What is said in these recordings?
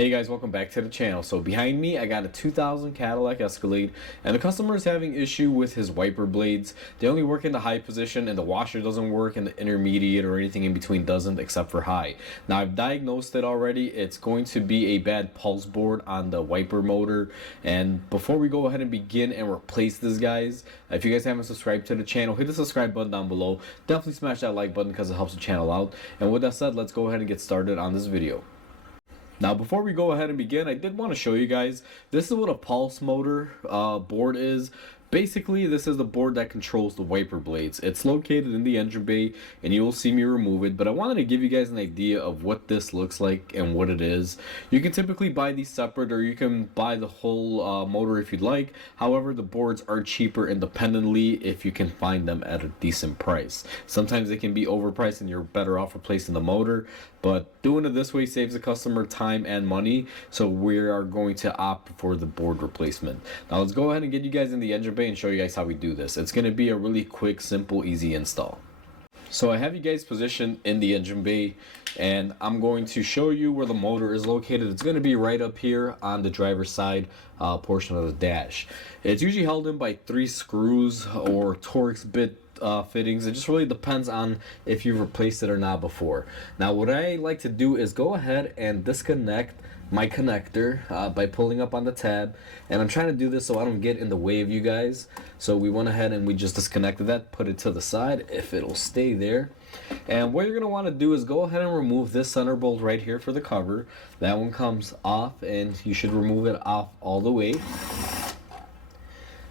Hey guys, welcome back to the channel. So behind me I got a 2000 Cadillac Escalade, and the customer is having issue with his wiper blades. They only work in the high position and the washer doesn't work, and the intermediate or anything in between doesn't except for high. Now I've diagnosed it already. It's going to be a bad pulse board on the wiper motor. And before we go ahead and begin and replace this, guys, if you guys haven't subscribed to the channel, hit the subscribe button down below. Definitely smash that like button because it helps the channel out. And with that said, let's go ahead and get started on this video. Now before we go ahead and begin, I did want to show you guys, this is what a pulse motor board is. Basically, this is the board that controls the wiper blades. It's located in the engine bay, and you will see me remove it, but I wanted to give you guys an idea of what this looks like and what it is. You can typically buy these separate, or you can buy the whole motor if you'd like. However, the boards are cheaper independently if you can find them at a decent price. Sometimes they can be overpriced and you're better off replacing the motor, but doing it this way saves the customer time and money, so we are going to opt for the board replacement. Now let's go ahead and get you guys in the engine bay and show you guys how we do this. It's going to be a really quick, simple, easy install. So I have you guys positioned in the engine bay, and I'm going to show you where the motor is located. It's going to be right up here on the driver's side portion of the dash. It's usually held in by 3 screws or Torx bit fittings. It just really depends on if you've replaced it or not before. Now what I like to do is go ahead and disconnect my connector by pulling up on the tab, and I'm trying to do this so I don't get in the way of you guys. So we went ahead and we just disconnected that, put it to the side if it'll stay there. And what you're going to want to do is go ahead and remove this center bolt right here for the cover. That one comes off, and you should remove it off all the way.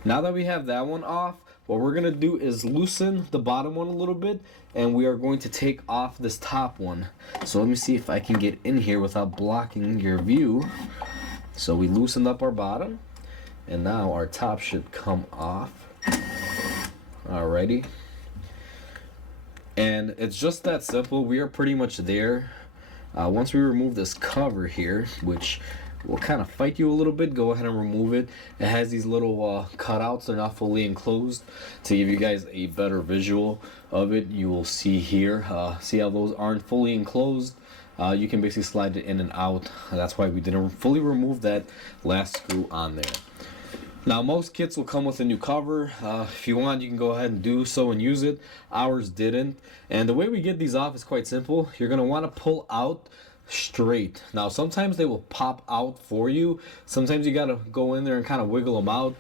Now that we have that one off, what we're going to do is loosen the bottom one a little bit, and we are going to take off this top one. So let me see if I can get in here without blocking your view. So we loosened up our bottom, and now our top should come off. Alrighty. And it's just that simple. We are pretty much there. Once we remove this cover here, which will kind of fight you a little bit, go ahead and remove it. It has these little cutouts. They're not fully enclosed. To give you guys a better visual of it, you will see here, see how those aren't fully enclosed. You can basically slide it in and out. That's why we didn't fully remove that last screw on there. Now most kits will come with a new cover. If you want, you can go ahead and do so and use it. Ours didn't. And the way we get these off is quite simple. You're going to want to pull out straight. Now sometimes they will pop out for you. Sometimes you got to go in there and kind of wiggle them out.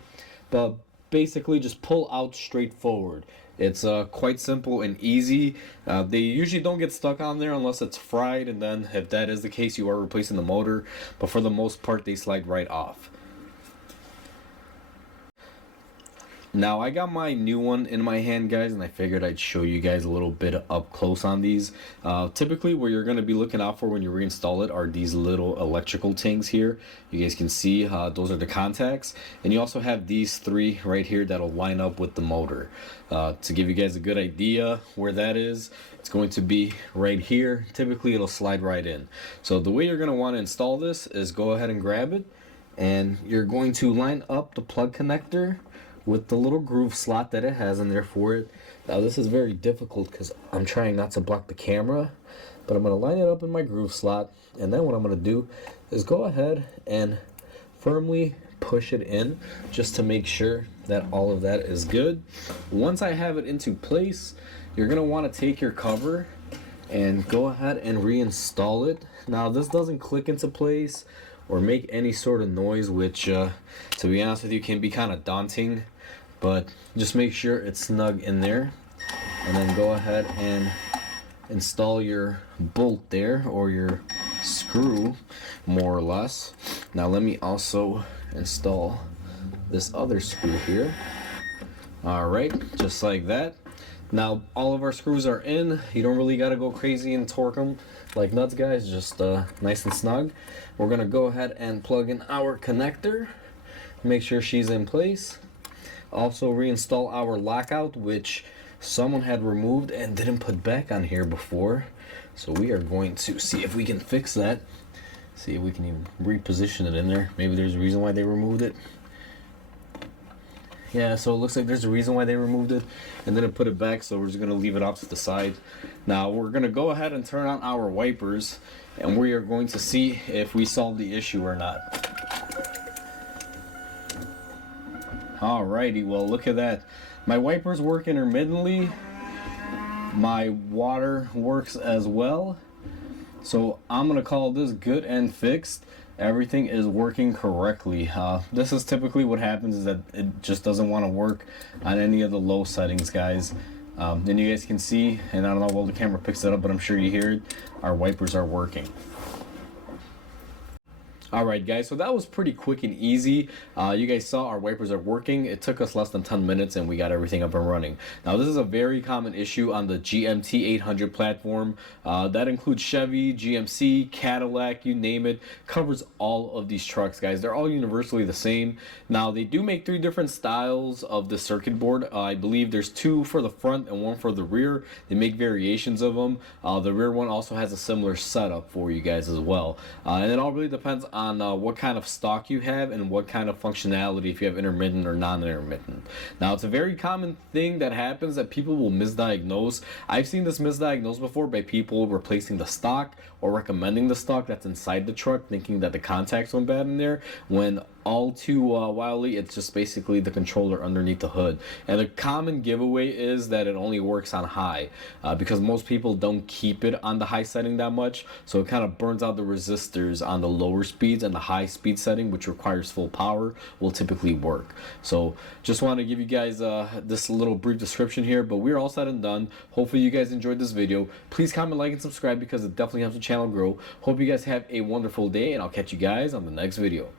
But basically just pull out straight forward. It's quite simple and easy. They usually don't get stuck on there unless it's fried, and then if that is the case, you are replacing the motor. But for the most part, they slide right off. Now I got my new one in my hand, guys, and I figured I'd show you guys a little bit up close on these. Typically what you're going to be looking out for when you reinstall it are these little electrical tanks here. You guys can see those are the contacts, and you also have these 3 right here that'll line up with the motor. To give you guys a good idea where that is, it's going to be right here. Typically it'll slide right in. So the way you're going to want to install this is go ahead and grab it, and you're going to line up the plug connector with the little groove slot that it has in there for it. Now this is very difficult because I'm trying not to block the camera, but I'm going to line it up in my groove slot, and then what I'm going to do is go ahead and firmly push it in just to make sure that all of that is good. Once I have it into place, you're going to want to take your cover and go ahead and reinstall it. Now this doesn't click into place or make any sort of noise, which to be honest with you can be kind of daunting, but just make sure it's snug in there, and then go ahead and install your bolt there, or your screw more or less. Now let me also install this other screw here. Alright, just like that. Now all of our screws are in. You don't really got to go crazy and torque them like nuts, guys, just nice and snug. We're going to go ahead and plug in our connector, make sure she's in place. Also reinstall our lockout, which someone had removed and didn't put back on here before. So we are going to see if we can fix that. See if we can even reposition it in there. Maybe there's a reason why they removed it. Yeah, so it looks like there's a reason why they removed it and then put it back, so we're just going to leave it off to the side. Now we're going to go ahead and turn on our wipers, and we are going to see if we solve the issue or not. Alrighty, well look at that. My wipers work intermittently. My water works as well. So I'm going to call this good and fixed. Everything is working correctly. This is typically what happens, is that it just doesn't want to work on any of the low settings, guys. Then you guys can see, and I don't know, well, the camera picks it up, but I'm sure you hear it, our wipers are working. Alright guys, so that was pretty quick and easy. You guys saw our wipers are working. It took us less than 10 minutes and we got everything up and running. Now this is a very common issue on the GMT 800 platform. That includes Chevy, GMC, Cadillac, you name it. Covers all of these trucks, guys. They're all universally the same. Now they do make 3 different styles of the circuit board. I believe there's 2 for the front and 1 for the rear. They make variations of them. The rear one also has a similar setup for you guys as well. And it all really depends on what kind of stock you have and what kind of functionality, if you have intermittent or non-intermittent. Now it's a very common thing that happens, that people will misdiagnose. I've seen this misdiagnosed before by people replacing the stock or recommending the stock that's inside the truck, thinking that the contacts went bad in there, when all too wildly it's just basically the controller underneath the hood. And the common giveaway is that it only works on high, because most people don't keep it on the high setting that much, so it kind of burns out the resistors on the lower speeds, and the high speed setting, which requires full power, will typically work. So just want to give you guys this little brief description here, but we're all said and done. Hopefully you guys enjoyed this video. Please comment, like, and subscribe, because it definitely helps the channel grow. Hope you guys have a wonderful day, and I'll catch you guys on the next video.